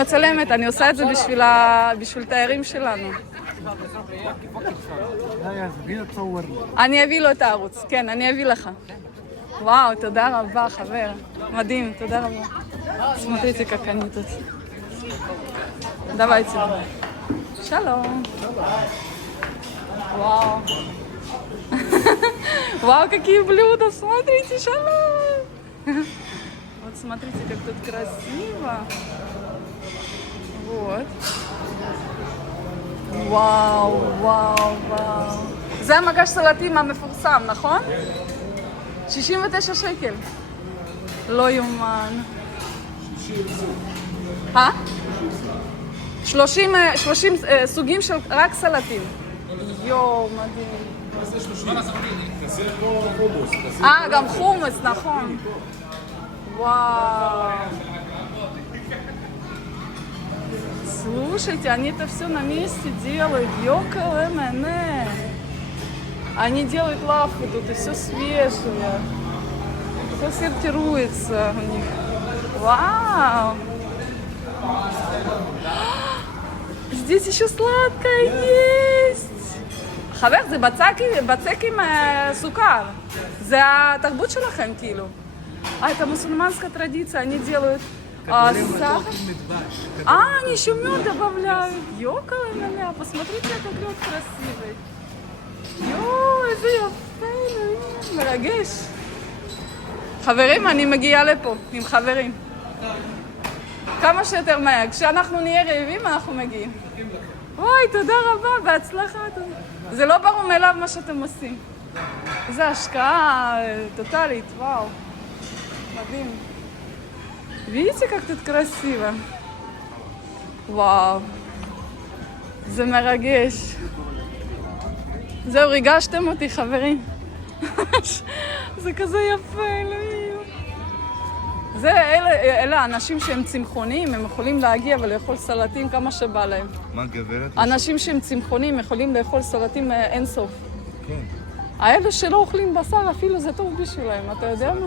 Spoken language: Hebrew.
מצלמת, אני עושה את זה בשביל תיירים שלנו. אני אביא לו את הערוץ, כן, אני אביא לך. וואו, תודה רבה, חבר. מדהים, תודה רבה. смотрите, как они тут. Давайте. Шалом. Вау. Вау, какие блюда, смотрите, шалом. Вот смотрите, как тут красиво. Вот. וואו, וואו, וואו. זה המגש סלטים המפורסם, נכון? 69 שקל. לא יומן. 30 סוגים של רק סלטים. יואו, מדהים. גם חומוס, נכון. וואו. Слушайте, они это все на месте делают, ёкалэмэне. Они делают лавку тут, и все свежее. Все сортируется у них. Вау! Здесь еще сладкое есть. חבר, זה בצק עם סוכר. זה התרבות שלכם, כאילו. Это мусульманская традиция, они делают сахар. Они еще мед добавляют. Ёкалэмэне, посмотрите, как лед красивый. יואו, איזה יפה, מרגש. חברים, אני מגיעה לפה עם חברים. כמה שיותר מהר. כשאנחנו נהיה רעבים, אנחנו מגיעים. וואי, תודה רבה, בהצלחה. זה לא ברור מאליו מה שאתם עושים. איזו השקעה טוטלית, וואו. מדהים. видите, как тут красиво? וואו. זה מרגש. זהו, ריגשתם אותי, חברים. זה כזה יפה, אלוהים. אלה האנשים שהם צמחונים, הם יכולים להגיע ולאכול סלטים כמה שבא להם. מה, גברת? אנשים שהם צמחונים יכולים לאכול סלטים אינסוף. כן. האלה שלא אוכלים בשר, אפילו זה טוב בשבילהם, אתה יודע מה?